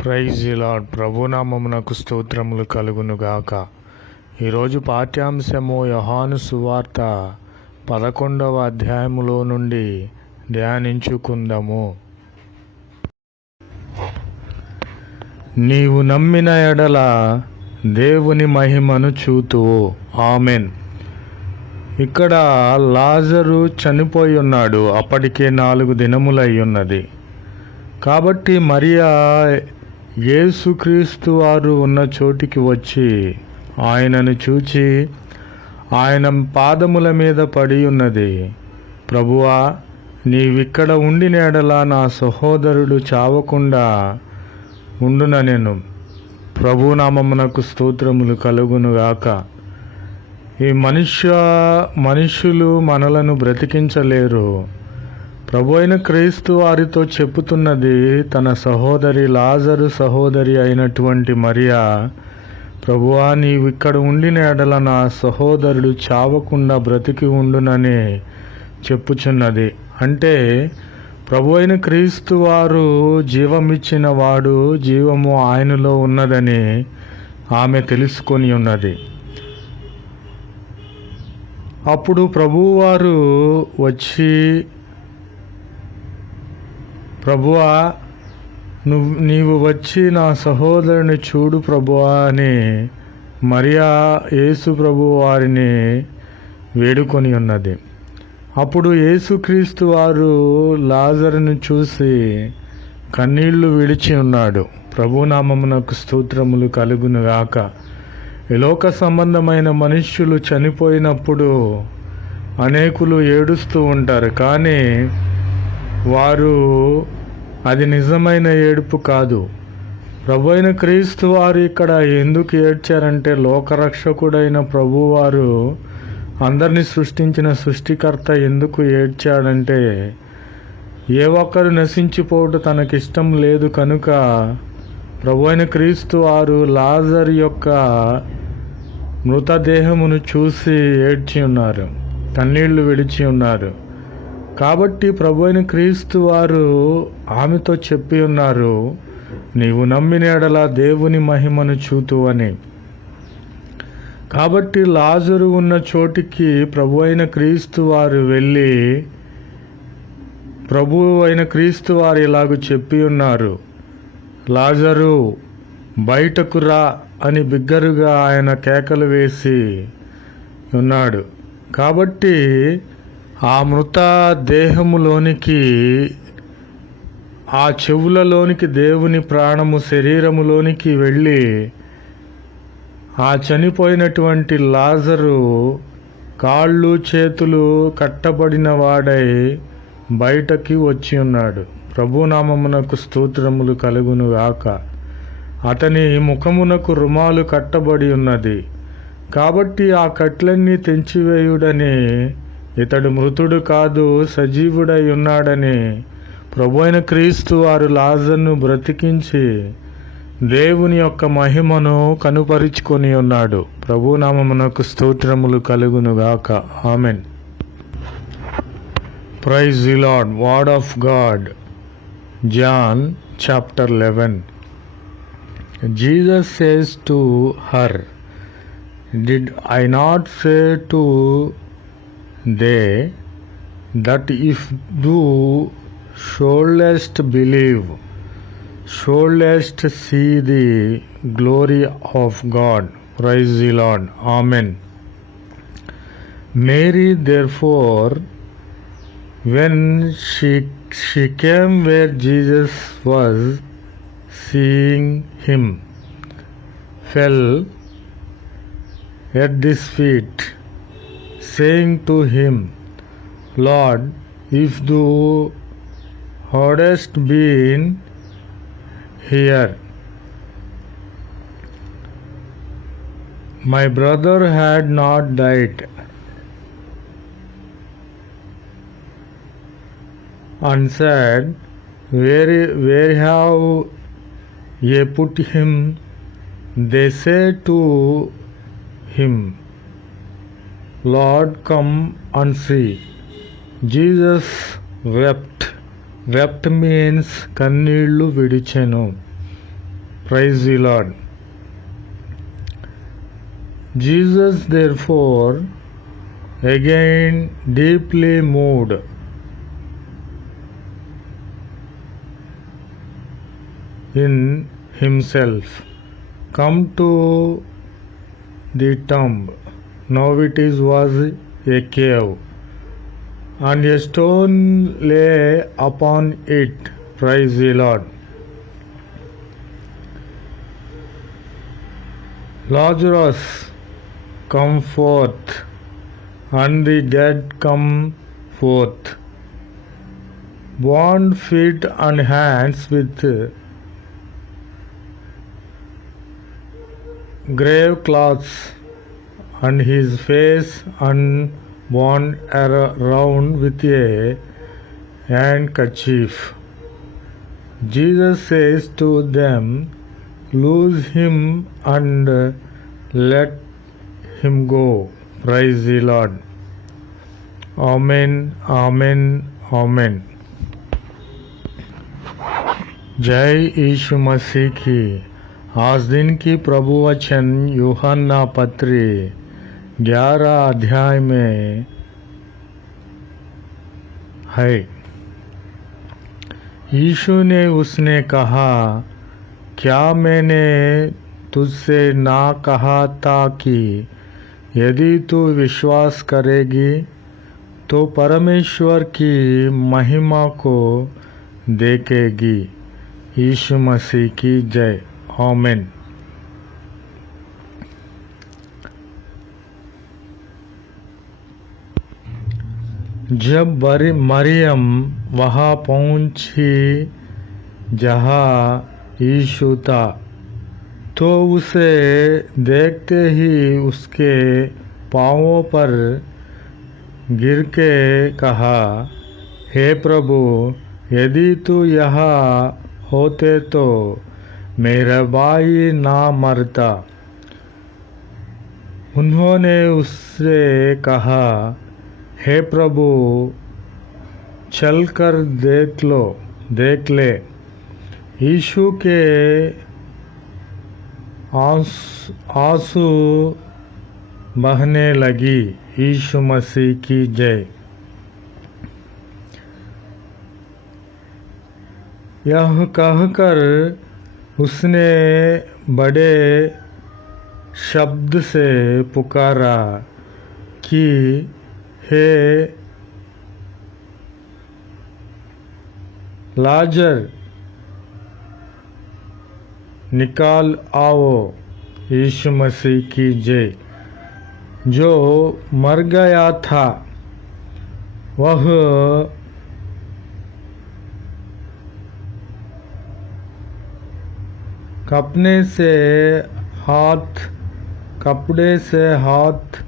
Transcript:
Praise the lord. ప్రభునామమునకు స్తోత్రములు కలుగునుగాక. ఈరోజు పాఠ్యాంశము యోహాను సువార్త 11వ అధ్యాయములో నుండి ధ్యానించుకుందాము. నీవు నమ్మిన ఎడల దేవుని మహిమను చూతువు. ఆమెన్. ఇక్కడ లాజరు చనిపోయి ఉన్నాడు. అప్పటికే 4 దినములై ఉన్నది. కాబట్టి మరియా యేసుక్రీస్తు వారు ఉన్న చోటికి వచ్చి ఆయనను చూచి ఆయన పాదముల మీద పడి ఉన్నది. ప్రభువా, నీవిక్కడ ఉండిన ఎడల నా సహోదరుడు చావకుండా ఉండుననెను. ప్రభునామమునకు స్తోత్రములు కలుగునుగాక. ఈ మనుష్యులు మనలను బ్రతికించలేరు. ప్రభు అయిన క్రీస్తు వారితో చెప్పుతున్నది తన సహోదరి లాజరు సహోదరి అయినటువంటి మరియా. ప్రభువా, నీవిక్కడ ఉండిన ఎడల నా సహోదరుడు చావకుండా బ్రతికి ఉండునని చెప్పుచున్నది. అంటే ప్రభు అయిన క్రీస్తు వారు జీవమిచ్చిన వాడు, జీవము ఆయనలో ఉన్నదని ఆమె తెలుసుకొని ఉన్నది. అప్పుడు ప్రభువారు వచ్చి, ప్రభువా, నీవు వచ్చి నా సహోదరుని చూడు ప్రభువా అని మరియా యేసు ప్రభు వారిని వేడుకొని ఉన్నది. అప్పుడు యేసుక్రీస్తు వారు లాజరును చూసి కన్నీళ్లు విడిచి ఉన్నాడు. ప్రభునామమునకు స్తోత్రములు కలుగునుగాక. ఈ లోక సంబంధమైన మనుష్యులు చనిపోయినప్పుడు అనేకులు ఏడుస్తూ ఉంటారు. కానీ వారు అది నిజమైన ఏడుపు కాదు. ప్రభు అయిన క్రీస్తు వారు ఇక్కడ ఎందుకు ఏడ్చారంటే, లోకరక్షకుడైన ప్రభువారు అందరినీ సృష్టించిన సృష్టికర్త ఎందుకు ఏడ్చాడంటే, ఏ ఒక్కరు నశించిపోవటం తనకిష్టం లేదు కనుక ప్రభు అయిన క్రీస్తు వారు లాజరు యొక్క మృతదేహమును చూసి ఏడ్చి ఉన్నారు, కన్నీళ్లు విడిచి ఉన్నారు. కాబట్టి ప్రభు అయిన క్రీస్తు వారు ఆమెతో చెప్పి ఉన్నారు, నీవు నమ్మిన ఎడల దేవుని మహిమను చూతువు అని. కాబట్టి లాజరు ఉన్న చోటికి ప్రభు అయిన క్రీస్తు వారు వెళ్ళి, ప్రభు అయిన క్రీస్తు వారు ఇలాగ చెప్పి ఉన్నారు, లాజరు బయటకు రా అని బిగ్గరగా ఆయన కేకలు వేసి ఉన్నాడు. కాబట్టి ఆ మృత దేహములోనికి, ఆ చెవులలోనికి దేవుని ప్రాణము శరీరములోనికి వెళ్ళి ఆ చనిపోయినటువంటి లాజరు కాళ్ళు చేతులు కట్టబడిన వాడై బయటకి వచ్చి ఉన్నాడు. ప్రభునామమునకు స్తోత్రములు కలుగునుగాక. అతని ముఖమునకు రుమాలు కట్టబడి ఉన్నది. కాబట్టి ఆ కట్లన్నీ తెంచివేయుడని, ఇతడు మృతుడు కాదు సజీవుడై ఉన్నాడని ప్రభు అయిన క్రీస్తు వారు లాజరును బ్రతికించి దేవుని యొక్క మహిమను కనుపరుచుకొని ఉన్నాడు. ప్రభునామమునకు స్తోత్రములు కలుగునుగాక. Amen. Praise the Lord. Word of God. John chapter 11. Jesus says to her, Did I not say to thee that if thou shouldest believe, shouldest see the glory of God? Praise the Lord. Amen. Mary therefore, when she came where Jesus was, seeing him, fell at his feet, saying to him, Lord, if thou hadst been here, my brother had not died. And said, Where have ye put him? They said to him, Lord, come and see. Jesus wept. Wept means కన్నీళ్లు విడిచెను. Praise the Lord. Jesus therefore, again deeply moved, in himself, come to the tomb. Now it was a cave, and a stone lay upon it. Praise the Lord. Lazarus, come forth, and the dead come forth, bound feet and hands with grave cloths, and his face unbound around with a handkerchief. Jesus says to them, loose him and let him go. Praise the Lord. Amen, amen, amen. जय यीशु मसीह की। आज दिन की प्रभु वचन यूहन्ना पत्री 11 अध्याय में है। यीशु ने उसने कहा, क्या मैंने तुझसे ना कहा था कि यदि तू विश्वास करेगी तो परमेश्वर की महिमा को देखेगी। यीशु मसीह की जय। आमीन। जब मरियम वहाँ पहुँची जहाँ यीशु था, तो उसे देखते ही उसके पांवों पर गिर के कहा, हे प्रभु, यदि तू यहाँ होते तो मेरा भाई ना मरता। उन्होंने उससे कहा, हे प्रभु, चलकर देख ले। यीशु के आंसू बहने लगी। यीशु मसीह की जय। यह कहकर उसने बड़े शब्द से पुकारा कि हे लाजर, निकाल आओ। यीशु मसीह की जय। जो मर गया था वह कपड़े से हाथ